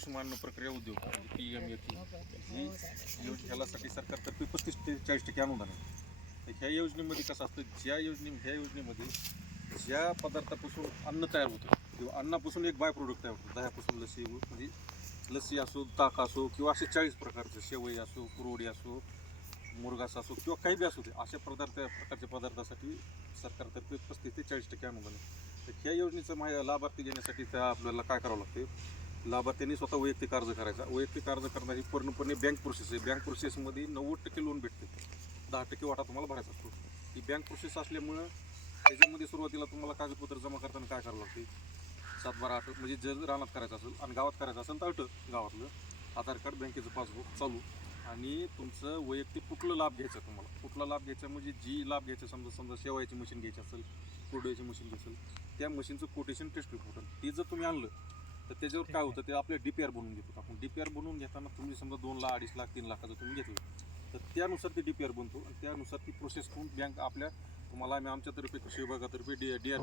सूक्ष्म अन्न प्रक्रिया उद्योग म्हणजे पी एम ही योज- ह्यालासाठी सरकारतर्फे पस्तीस ते चाळीस टक्के अनुदान आहे. तर ह्या योजनेमध्ये कसं असतं ज्या योजने ह्या योजनेमध्ये ज्या पदार्थापासून अन्न तयार होतं किंवा अन्नापासून एक बाय प्रोडक्ट तयार होतं दह्यापासून लसी म्हणजे लसी असो ताक असो किंवा असे चाळीस प्रकारचे शेवई असो कुरवडी असो मुरगास असो किंवा काही बी असो ते अशा पदार्थ प्रकारच्या पदार्थासाठी सरकारतर्फे पस्तीस ते चाळीस टक्के अनुदान तर ह्या योजनेचं माहिती लाभार्थी घेण्यासाठी त्या आपल्याला काय करावं लागते लाभार्थ्यांनी स्वतः वैयक्तिक अर्ज करायचा. वैयक्तिक अर्ज करणारी पूर्णपणे बँक प्रोसेस आहे. बँक प्रोसेसमध्ये नव्वद टक्के लोन भेटते. दहा टक्के वाटा तुम्हाला भरायचा असतो. ही बँक प्रोसेस असल्यामुळं त्याच्यामध्ये सुरुवातीला तुम्हाला कागदपत्र जमा करताना काय करावं लागते? सात बारा आठ म्हणजे जर रानात करायचं असेल आणि गावात करायचं असेल तर अट गावातलं आधार कार्ड बँकेचं पासबुक चालू. आणि तुमचं वैयक्तिक कुठलं लाभ घ्यायचा तुम्हाला? कुठला लाभ घ्यायचा म्हणजे जी लाभ घ्यायचा समजा समजा शेवायची मशीन घ्यायची असेल कुरडयाची मशीन घ्यायची असेल त्या मशीनचं कोटेशन टेस्ट रिपोर्ट ते जर तुम्ही आणलं तर त्याच्यावर काय होतं ते आपले डी पी आर बनवून घेतो आपण डी पी आर बनवून घेताना तुम्ही समजा दोन लाख अडीच लाख तीन लाखाचं तुम्ही घेतलं. तर त्यानुसार ते डी पी आर बनतो आणि त्यानुसार ती प्रोसेस करून बँक आपल्या तुम्हाला आम्ही आमच्यातर्फे कृषी विभागातर्फे डी डी आर